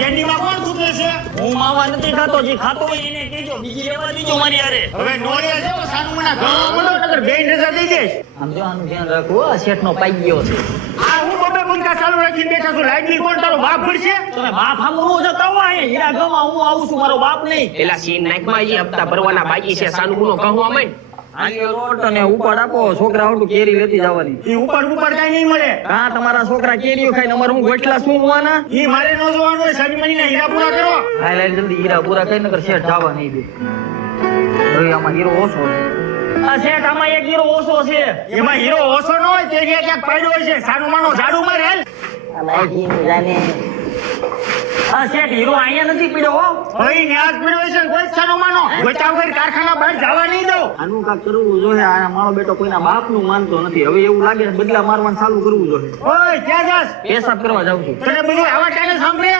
ગેંડીમાં કોણ સૂતે છે? હું માવા નથી ખાતો, જે ખાતો હોય એને કહેજો, બીજી લેવા દીજો મારી હારે. હવે નોળિયા જેવો સાનુમના ઘરમાં બોલો નકર બેન રજા દઈ દઈશ. આમ જો આનું ધ્યાન રાખો, આ શેઠનો પાઈ ગયો છે. આ હું બબે પંખા ચાલુ રાખીને બેઠા છું. લાઈટ ની કોણ તારો બાપ ભરશે? તમે બાપ હામું ન જતા હો, અહીંયા હીરા ગામમાં હું આવું છું, મારો બાપ નહીં. એલા સીન નાખમાં ઈ હપ્તા ભરવાના બાકી છે. સાનુગુનો કહું આમે આલ્યો રોટ અને ઉપાડ આપો, છોકરા હાટુ કેરી લેતી જવાની. ઈ ઉપર કાઈ નહીં મળે. કા તમારા છોકરા કેરીઓ ખાઈને અમારે હું ગોઠલા શું હોવાના? ઈ મારે ન જોવાનું હોય. સગમણીના હીરા પૂરા કરો. હાય લાય જલ્દી હીરા પૂરા કરી નકર શેઠ જવા નહીં દે. હવે આમાં હીરો ઓછો છે. આ શેઠ આમાં એક હીરો ઓછો છે. એમાં હીરો ઓછો ન હોય તે ક્યાંક પડ્યો હોય છે. સાનુમાનો ઝાડુ મારે હાલ. આ શેઠ હીરો અહીંયા નથી પડ્યો હો. ભાઈ ન્યાજ પડ્યો છે. કોઈ જ સાનુમાનો ગોચા વગર કારખાના બહાર જવા નહીં દઉં. આનું કાક કરવું જોઈએ. આ મારો બેટો કોઈના બાપનું માનતો નથી. હવે એવું લાગે છે બદલા મારવાનું ચાલુ કરવું જોઈએ. ઓય ક્યાં જાસ? પેશાબ કરવા જાઉં છું. તને બધું આવા ટાઈમે સાંભળે?